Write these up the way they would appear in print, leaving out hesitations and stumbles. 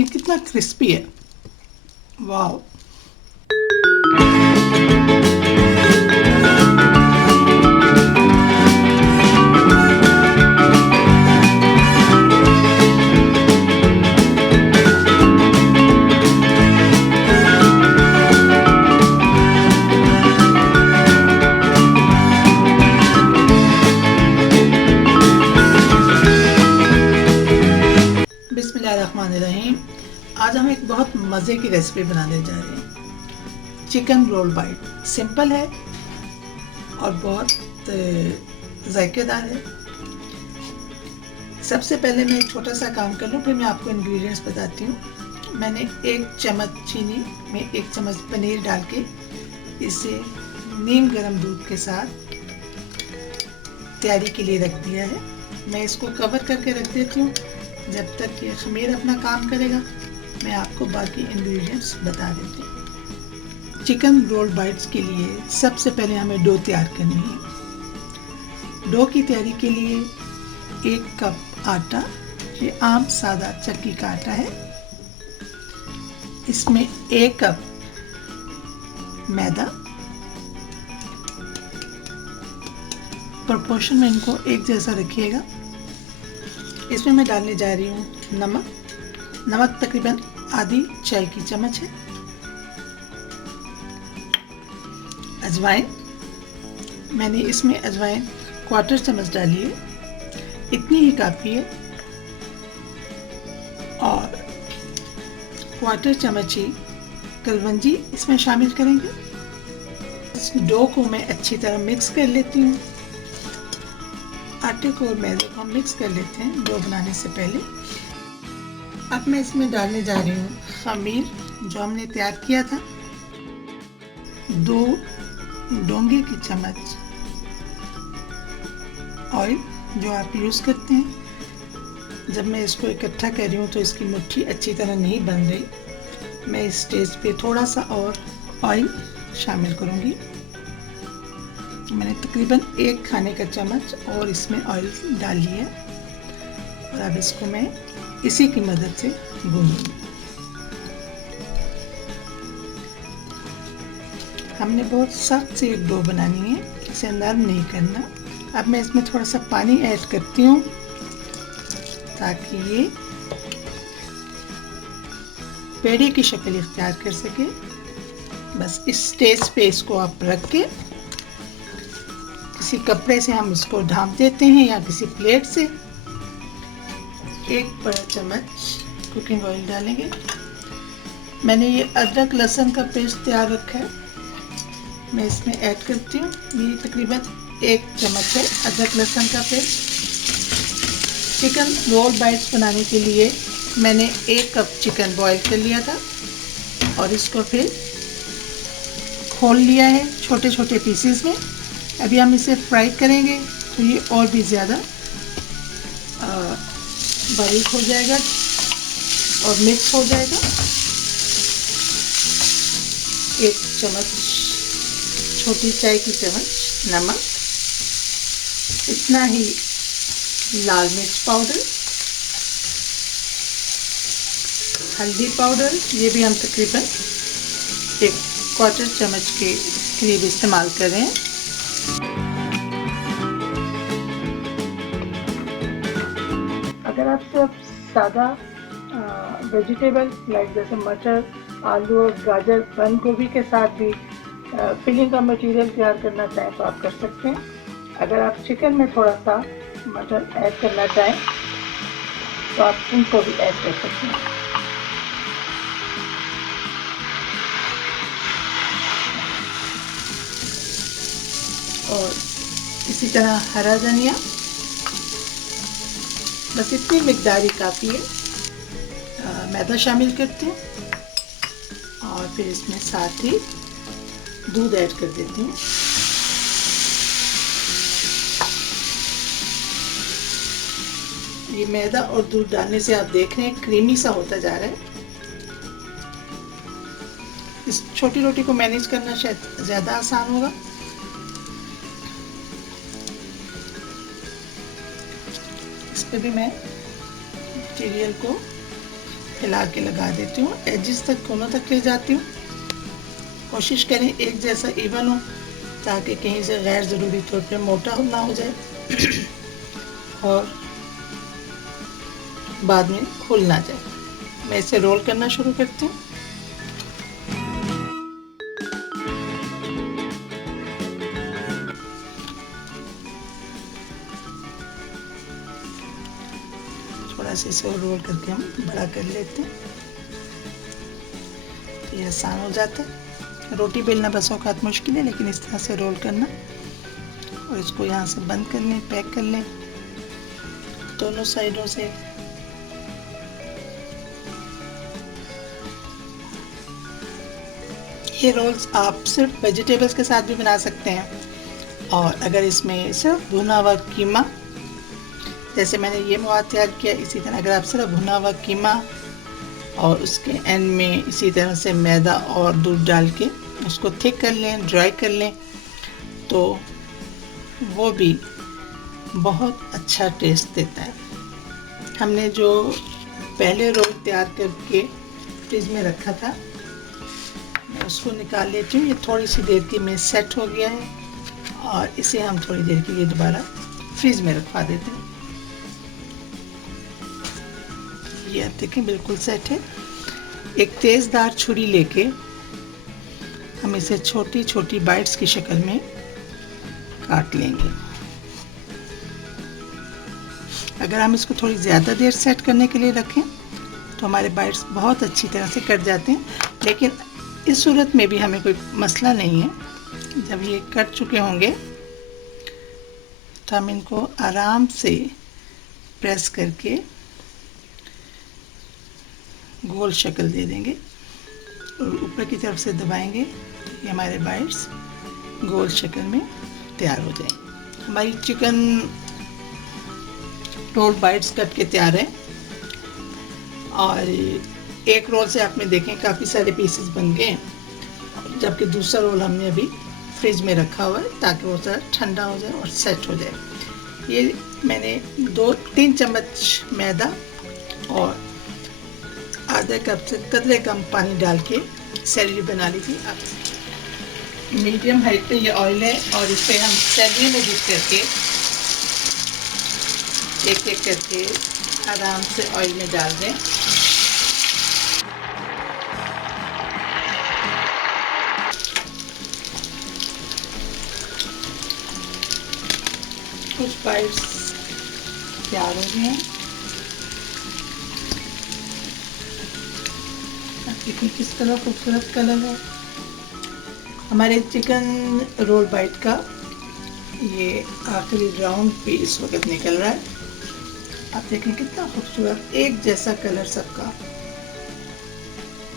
देखिए कितना क्रिस्पी है। वाह। बिस्मिल्लाहिर्रहमानिर्रहीम। आज हम एक बहुत मज़े की रेसिपी बनाने जा रहे हैं। चिकन रोल बाइट सिंपल है और बहुत जायकेदार है। सबसे पहले मैं एक छोटा सा काम कर लूँ, फिर मैं आपको इंग्रेडिएंट्स बताती हूँ। मैंने 1 चम्मच चीनी में 1 चम्मच पनीर डाल के इसे नीम गर्म दूध के साथ तैयारी के लिए रख दिया है। मैं इसको कवर करके रख देती हूँ जब तक ये खमीर अपना काम करेगा। मैं आपको बाकी इंग्रेडिएंट्स बता देती हूँ। चिकन रोल बाइट्स के लिए सबसे पहले हमें डो तैयार करनी है। डो की तैयारी के लिए 1 कप आटा, ये आम सादा चक्की का आटा है। इसमें 1 कप मैदा, प्रोपोर्शन में इनको एक जैसा रखिएगा। इसमें मैं डालने जा रही हूँ नमक तकरीबन आधी चाय की चम्मच है। अजवाइन, मैंने इसमें अजवाइन 1/4 चम्मच डाली है, इतनी ही काफ़ी है। और 1/4 चम्मच ही कलवंजी इसमें शामिल करेंगे। इस डो को मैं अच्छी तरह मिक्स कर लेती हूँ। आटे को और मैदे को मिक्स कर लेते हैं डो बनाने से पहले। अब मैं इसमें डालने जा रही हूँ खमीर जो हमने तैयार किया था। 2 डोंगे की चम्मच ऑयल जो आप यूज़ करते हैं। जब मैं इसको इकट्ठा कर रही हूँ तो इसकी मुट्ठी अच्छी तरह नहीं बन रही। मैं इस स्टेज पे थोड़ा सा और ऑयल शामिल करूँगी। मैंने तकरीबन 1 खाने का चम्मच और इसमें ऑयल डाल लिया और अब इसको मैं इसी की मदद से गूंदूंगी। हमने बहुत सख्त से एक डो बनानी है, इसे नरम नहीं करना। अब मैं इसमें थोड़ा सा पानी ऐड करती हूँ ताकि ये पेड़े की शक्ल इख्तियार कर सके। बस इस स्टेज पे इसको आप रख के किसी कपड़े से हम इसको ढांप देते हैं या किसी प्लेट से। 1 बड़ा चम्मच कुकिंग ऑयल डालेंगे। मैंने ये अदरक लहसुन का पेस्ट तैयार रखा है, मैं इसमें ऐड करती हूँ। ये तकरीबन 1 चम्मच है अदरक लहसुन का पेस्ट। चिकन रोल बाइट्स बनाने के लिए मैंने 1 कप चिकन बॉईल कर लिया था और इसको फिर खोल लिया है छोटे छोटे पीसेस में। अभी हम इसे फ्राई करेंगे तो ये और भी ज़्यादा बारीक हो जाएगा और मिक्स हो जाएगा। 1 चम्मच छोटी चाय की चम्मच नमक, इतना ही लाल मिर्च पाउडर, हल्दी पाउडर, ये भी हम तकरीबन 1/4 चम्मच के करीब इस्तेमाल कर रहे हैं। अगर आप सिर्फ सादा वेजिटेबल लाइक जैसे मटर, आलू और गाजर, बंद गोभी के साथ भी फिलिंग का मटेरियल तैयार करना चाहें तो आप कर सकते हैं। अगर आप चिकन में थोड़ा सा मटर ऐड करना चाहें तो आप उनको भी ऐड कर सकते हैं। और इसी तरह हरा धनिया, बस इतनी मिकदार ही काफ़ी है। मैदा शामिल करते हैं और फिर इसमें साथ ही दूध ऐड कर देती हूँ। ये मैदा और दूध डालने से आप देख रहे हैं क्रीमी सा होता जा रहा है। इस छोटी रोटी को मैनेज करना शायद ज़्यादा आसान होगा। इस पे भी मैं मटीरियल को हिला के लगा देती हूँ, एजिस तक दोनों तक ले जाती हूँ। कोशिश करें एक जैसा इवन हो, ताकि कहीं से गैर ज़रूरी तौर पे मोटा ना हो जाए और बाद में खुल ना जाए। मैं इसे रोल करना शुरू करती हूँ। थोड़ा सा इसे रोल करके हम बड़ा कर लेते हैं, तो ये आसान हो जाता है। रोटी बेलना बस औकात मुश्किल है, लेकिन इस तरह से रोल करना और इसको यहाँ से बंद कर लें, पैक कर लें दोनों साइडों से। ये रोल्स आप सिर्फ वेजिटेबल्स के साथ भी बना सकते हैं, और अगर इसमें सिर्फ भुना हुआ कीमा, जैसे मैंने ये मवाद तैयार किया, इसी तरह अगर आप सिर्फ भुना हुआ कीमा और उसके एंड में इसी तरह से मैदा और दूध डाल के उसको थिक कर लें, ड्राई कर लें, तो वो भी बहुत अच्छा टेस्ट देता है। हमने जो पहले रोल तैयार करके फ्रिज में रखा था, मैं उसको निकाल लेती हूँ। ये थोड़ी सी देर के में सेट हो गया है, और इसे हम थोड़ी देर के लिए दोबारा फ्रिज में रखवा देते हैं। ये आप देखें बिल्कुल सेट है। एक तेज़दार छुरी लेके हम इसे छोटी छोटी बाइट्स की शक्ल में काट लेंगे। अगर हम इसको थोड़ी ज़्यादा देर सेट करने के लिए रखें तो हमारे बाइट्स बहुत अच्छी तरह से कट जाते हैं, लेकिन इस सूरत में भी हमें कोई मसला नहीं है। जब ये कट चुके होंगे तो हम इनको आराम से प्रेस करके गोल शक्ल दे देंगे और ऊपर की तरफ से दबाएंगे, ये हमारे बाइट्स गोल शक्ल में तैयार हो जाएंगे। हमारी चिकन रोल बाइट्स कट के तैयार है, और एक रोल से आपने देखें काफ़ी सारे पीसेस बन गए, जबकि दूसरा रोल हमने अभी फ्रिज में रखा हुआ है ताकि वो ज़रा ठंडा हो जाए और सेट हो जाए। ये मैंने 2-3 चम्मच मैदा और आधा कप से कदरे कम पानी डाल के सैलरी बना ली थी। अब मीडियम हाइट पे ये ऑयल है, और इसे हम सैलरी में डिप करके एक एक करके आराम से ऑयल में डाल दें। कुछ बाइट्स तैयार हो गए हैं। देखिए किस तरह खूबसूरत कलर है। हमारे चिकन रोल बाइट का ये आखिरी राउंड पीस इस वक्त निकल रहा है। आप देखें कितना खूबसूरत एक जैसा कलर सबका,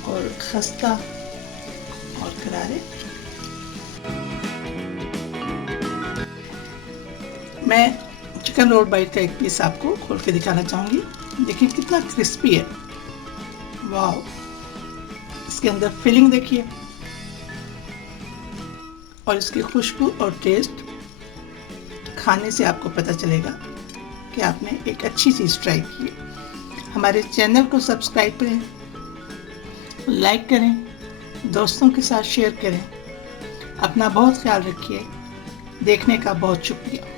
और खस्ता और करारे। मैं चिकन रोल बाइट का एक पीस आपको खोल के दिखाना चाहूँगी। देखिए कितना क्रिस्पी है, वाह। इसके अंदर फिलिंग देखिए, और इसकी खुशबू और टेस्ट खाने से आपको पता चलेगा कि आपने एक अच्छी चीज़ ट्राई की है। हमारे चैनल को सब्सक्राइब करें, लाइक करें, दोस्तों के साथ शेयर करें। अपना बहुत ख्याल रखिए। देखने का बहुत शुक्रिया।